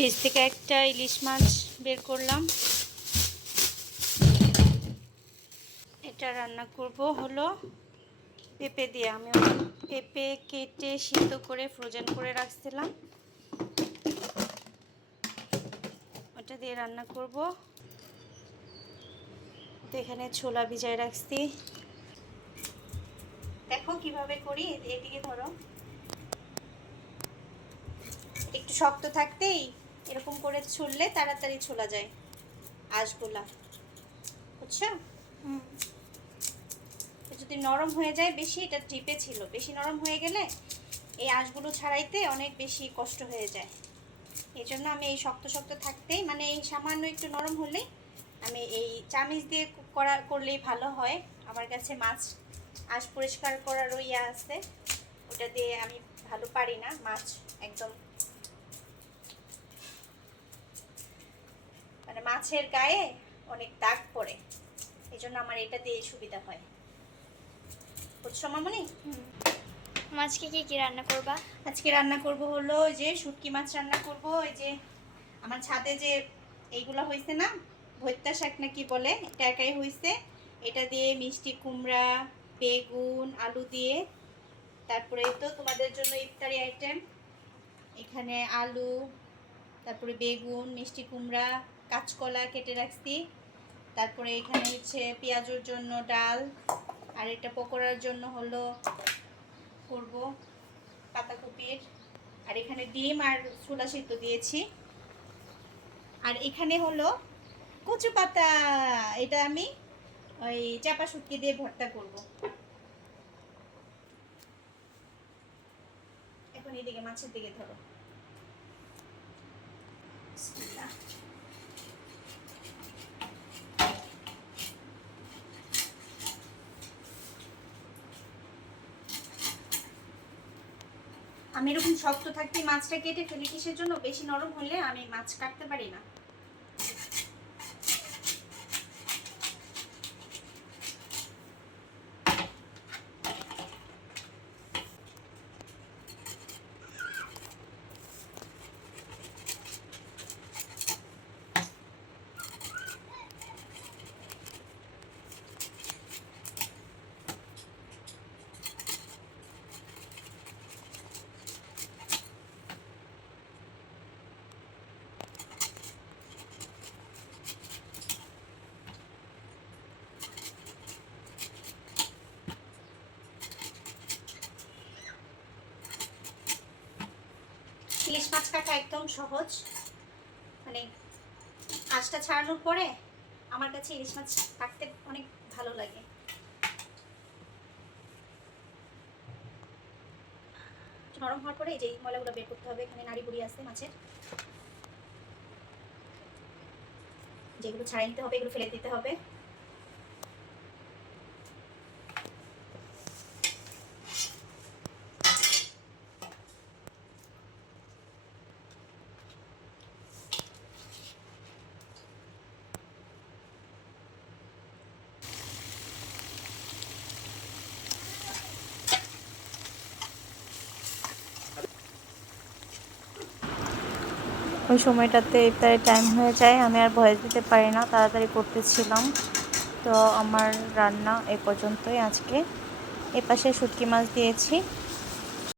Fridge থেকে একটা ইলিশ মাছ বের করলাম। এটা রান্না করব হলো পেঁপে দিয়ে। আমি পেঁপে কেটে সিদ্ধ করে ফ্রোজেন করে রাখছিলাম, ওটা দিয়ে রান্না করব। তো এখানে ছোলা ভিজায় রাখছি, দেখো কিভাবে করি। এদিকে ধরো, একটু শক্ত থাকতেই এরকম করে ছুললে তাড়াতাড়ি ছোলা যায় আঁশগুলা, বুঝছো? যদি নরম হয়ে যায় বেশি, এটা টিপে ছিল, বেশি নরম হয়ে গেলে এই আঁশগুলো ছাড়াইতে অনেক বেশি কষ্ট হয়ে যায়। এই জন্য আমি এই শক্ত শক্ত থাকতেই, মানে এই সামান্য একটু নরম হলেই আমি এই চামিচ দিয়ে করলেই ভালো হয়। আমার কাছে মাছ আঁশ পরিষ্কার করার ইয়া আছে, ওটা দিয়ে আমি ভালো পারি না। মাছ একদম মানে মাছের গায়ে অনেক দাগ পড়ে, এই জন্য আমার এটা দিয়ে সুবিধা হয়, বুঝছো মামনি? আজকে কি রান্না করবা? আজকে রান্না করব হলো ওই যে শুটকি মাছ রান্না করব। ওই যে আমার ছাদে যে এইগুলা হয়েছে না, ভৈত্তা শাক না কি বলে, এটা একাই হয়েছে। এটা দিয়ে মিষ্টি কুমড়া, বেগুন, আলু দিয়ে, তারপরে তো তোমাদের জন্য ইফতারি আইটেম, এখানে আলু, তারপরে বেগুন, মিষ্টি কুমড়া, কাঁচকলা কেটে রাখছি, তারপরে এখানে হচ্ছে পেঁয়াজের জন্য ডাল, আর এটা পকোড়ার জন্য হলো করব পাতাকপির, আর এখানে ডিম আর ছোলা সিদ্ধ দিয়েছি। আর এখানে হলো কচু পাতা, এটা আমি ওই চাপা শুটকি দিয়ে ভর্তা করব। এখন এদিকে মাছের দিকে ধরো। আমি এরকম শক্ত থাকতে মাছটা কেটে ফেলি কিসের জন্য, বেশি নরম হলে আমি মাছ কাটতে পারি না। ইলিশ মাছ কাটা একদম সহজ, মানে আঁশটা ছাড়ানোর পরে আমার কাছে ইলিশ মাছ কাটতে অনেক ভালো লাগে। নরম হওয়ার পরে এই যে ময়লাগুলো বের করতে হবে। এখানে নাড়ি বুড়ি আছে মাছের, যেগুলো ছাড়াই নিতে হবে, এগুলো ফেলে দিতে হবে। ওই সময়টাতে ইফতারের টাইম হয়ে যায়, আমি আর ভয়েস দিতে পারি না, তাড়াতাড়ি করতেছিলাম। তো আমার রান্না এ পর্যন্তই আজকে। এ পাশে শুটকি মাছ দিয়েছি,